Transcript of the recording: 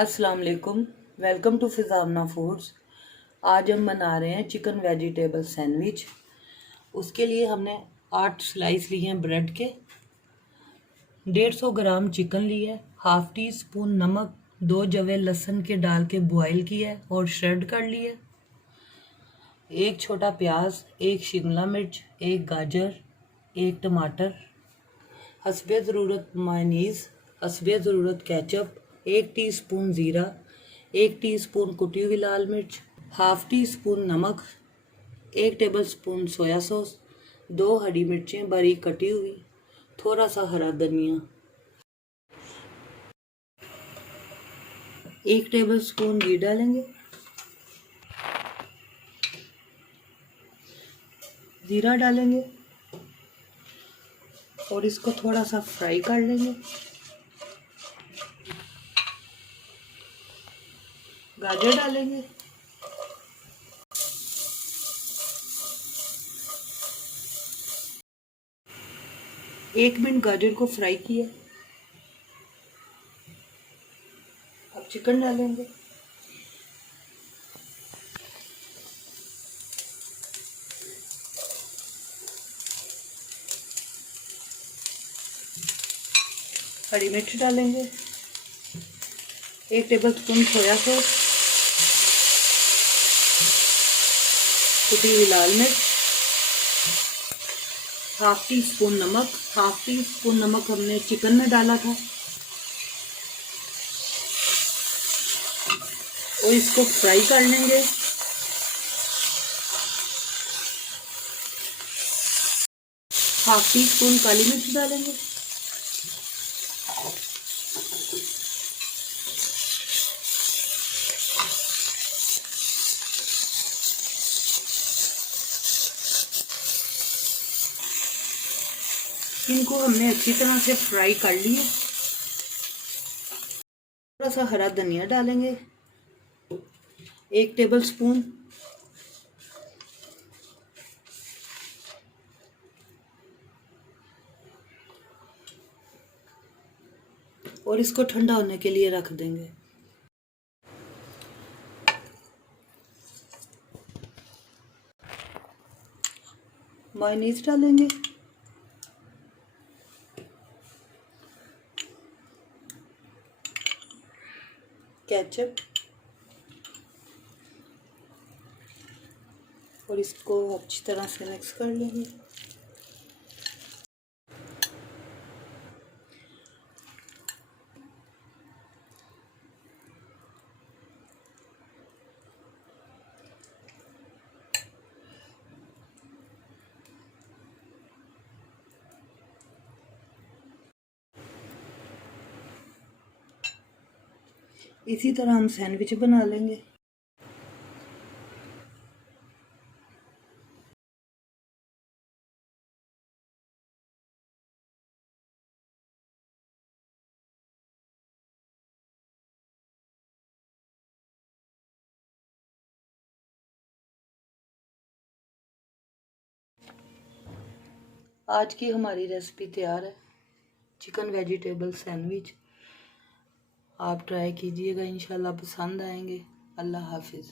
अस्सलाम वालेकुम, welcome to फिज़ाना foods. आज हम बना रहे हैं चिकन वेजिटेबल सैंडविच। उसके लिए हमने 8 स्लाइस लिए हैं ब्रेड के, 150 ग्राम चिकन लिया है, हाफ टी स्पून नमक, 2 जवे लहसुन के डाल के बॉयल किया है और श्रेड कर लिया, 1 छोटा प्याज, 1 शिमला मिर्च, 1 गाजर, 1 टमाटर, हस्बे ज़रूरत मायोनीज़, हस्बे ज़रूरत केचप, 1 टीस्पून ज़ीरा, 1 टीस्पून कुटी हुई लाल मिर्च, हाफ टी स्पून नमक, 1 टेबलस्पून सोया सॉस, 2 हरी मिर्चें बारीक कटी हुई, थोड़ा सा हरा धनिया, 1 टेबलस्पून घी डालेंगे, ज़ीरा डालेंगे और इसको थोड़ा सा फ्राई कर लेंगे। गाजर डालेंगे, एक मिनट गाजर को फ्राई किया। अब चिकन डालेंगे, हरी मिर्च डालेंगे, 1 टेबलस्पून सोया सॉस, कुटी हुई लाल मिर्च, हाफ टी स्पून नमक। हाफ टी स्पून नमक हमने चिकन में डाला था और इसको फ्राई कर लेंगे। हाफ टी स्पून काली मिर्च डालेंगे, इनको हमने अच्छी तरह से फ्राई कर लिया। थोड़ा सा हरा धनिया डालेंगे, 1 टेबलस्पून, और इसको ठंडा होने के लिए रख देंगे। मायोनीज डालेंगे, केचप और इसको अच्छी तरह से मिक्स कर लेंगे। इसी तरह हम सैंडविच बना लेंगे। आज की हमारी रेसिपी तैयार है, चिकन वेजिटेबल सैंडविच। आप ट्राई कीजिएगा, इंशाल्लाह पसंद आएंगे। अल्लाह हाफिज़।